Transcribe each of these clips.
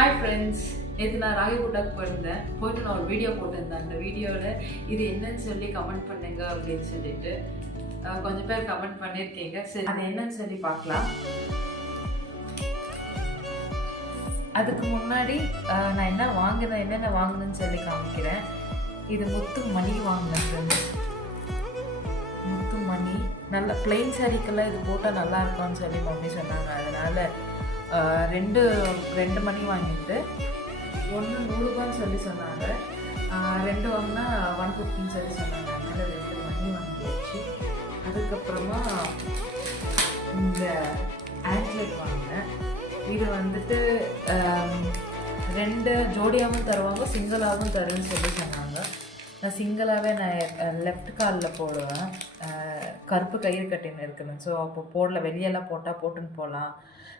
Hi friends, நேற்று நான் ராகிகுட்டாக்கு போயிட்டு நான் ஒரு வீடியோ போட்டிருந்தேன். அந்த வீடியோவில் இது என்னன்னு சொல்லி கமெண்ட் பண்ணுங்க அப்படின்னு சொல்லிட்டு கொஞ்சம் பேர் கமெண்ட் பண்ணியிருக்கீங்க. சரி, அது என்னன்னு சொல்லி பார்க்கலாம். அதுக்கு முன்னாடி நான் என்னென்ன வாங்கினேன்னு சொல்லி காமிக்கிறேன். இது முத்து மணி வாங்கினேன் ஃப்ரெண்ட்ஸ். முத்து மணி நல்ல பிளெயின் சாரீக்கெல்லாம் இது போட்டால் நல்லா இருக்கும்னு சொல்லி மம்மி சொன்னாங்க. அதனால் ரெண்டு மணி வாங்கிட்டு ஒன்று 100 ரூபான்னு சொல்லி சொன்னாங்க. 2 வாங்கினா 150 சொல்லி சொன்னாங்க. அதனால் 2 மணி வாங்கிடுச்சு. அதுக்கப்புறமா இந்த ஆங்க்லெட் வாங்கினேன். இது வந்துட்டு 2 ஜோடியாகவும் தருவாங்க, சிங்கிளாகவும் தருன்னு சொல்லி சொன்னாங்க. நான் சிங்கிளாகவே நான் லெஃப்ட் காலில் போடுவேன். கருப்பு கயிறு கட்டின்னு இருக்குன்னு, ஸோ அப்போ வெளியெல்லாம் போட்டுன்னு போகலாம்.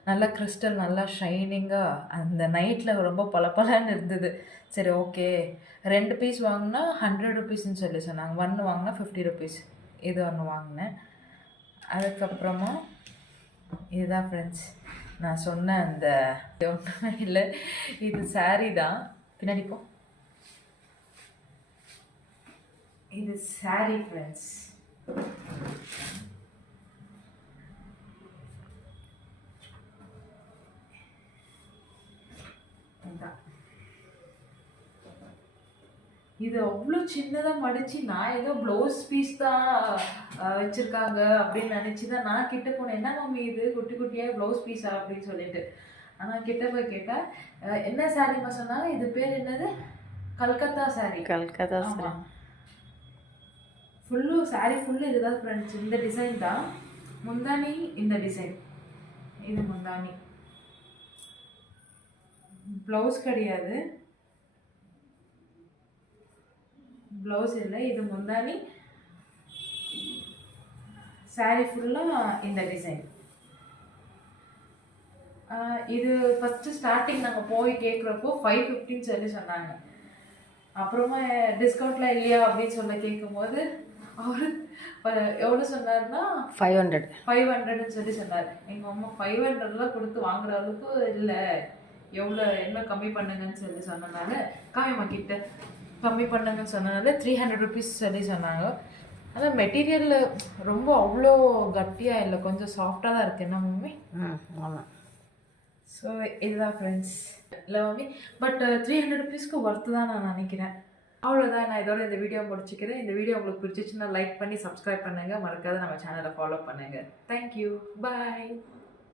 நல்லா கிறிஸ்டல் நல்லா ஷைனிங்காக அந்த நைட்டில் ரொம்ப பளபளன்னு இருந்தது. சரி, ஓகே. 2 பீஸ் வாங்கினா 100 ருபீஸ்ன்னு சொல்லி சொன்னாங்க. 1 வாங்கினா 50 ருபீஸ். இது ஒன்று வாங்கினேன். அதுக்கப்புறமா இதுதான் ஃப்ரெண்ட்ஸ் நான் சொன்ன அந்த ஒன்றுமே இல்லை, இது சாரீ தான். பின்னாடி போ. இது சாரீ ஃப்ரெண்ட்ஸ். இது அவ்வளோ சின்னதாக மடித்து நான் ஏதோ ப்ளவுஸ் பீஸ் தான் வச்சுருக்காங்க அப்படின்னு நினச்சி தான் நான் கிட்ட போனேன். என்ன மம்மி இது குட்டி குட்டியாக ப்ளவுஸ் பீஸா அப்படின்னு சொல்லிட்டு. ஆனால் கிட்ட போய் கேட்டால் என்ன சாரீமா சொன்னாங்க, இது பேர் என்னது, கல்கத்தா சாரீ. கல்கத்தா சாரீ சாரீ ஃபுல்லு இதுதான் ஃப்ரெண்ட்ஸ். இந்த டிசைன் தான். முந்தானி இந்த டிசைன். இது முந்தானி, ப்ளவுஸ் கிடையாது, ப்ளவுஸ் இல்லை, இது முந்தானி. சாரீ ஃபுல்லாக இந்த டிசைன். இது ஃபஸ்ட்டு ஸ்டார்டிங் நாங்கள் போய் கேட்குறப்போ 550 சொல்லி சொன்னாங்க. அப்புறமா டிஸ்கவுண்ட்லாம் இல்லையா அப்படின்னு சொல்ல கேட்கும்போது அவர் எவ்வளோ சொன்னார்னா 500ன்னு சொல்லி சொன்னார். எங்கள் அம்மா 500லாம் கொடுத்து வாங்குற அளவுக்கு இல்லை, எவ்வளோ என்ன கம்மி பண்ணுங்கன்னு சொல்லி சொன்னனால காமிமா கிட்ட கம்மி பண்ணுங்கன்னு சொன்னனால 300 ருபீஸ் சொல்லி சொன்னாங்க. ஆனால் மெட்டீரியல் ரொம்ப அவ்வளோ கட்டியாக இல்லை, கொஞ்சம் சாஃப்டாக தான் இருக்குது. என்ன மம்மி? ஆமாம். ஸோ இதுதான் ஃப்ரெண்ட்ஸ். இல்லை மம்மி, பட் 300 ருபீஸ்க்கு ஒர்த்து தான் நான் நினைக்கிறேன். அவ்வளோதான், நான் இதோட இந்த வீடியோ முடிச்சுக்கிறேன். இந்த வீடியோ உங்களுக்கு பிடிச்சிச்சுன்னா லைக் பண்ணி சப்ஸ்கிரைப் பண்ணுங்கள். மறக்காத நம்ம சேனலை ஃபாலோ பண்ணுங்கள். தேங்க்யூ, பாய்.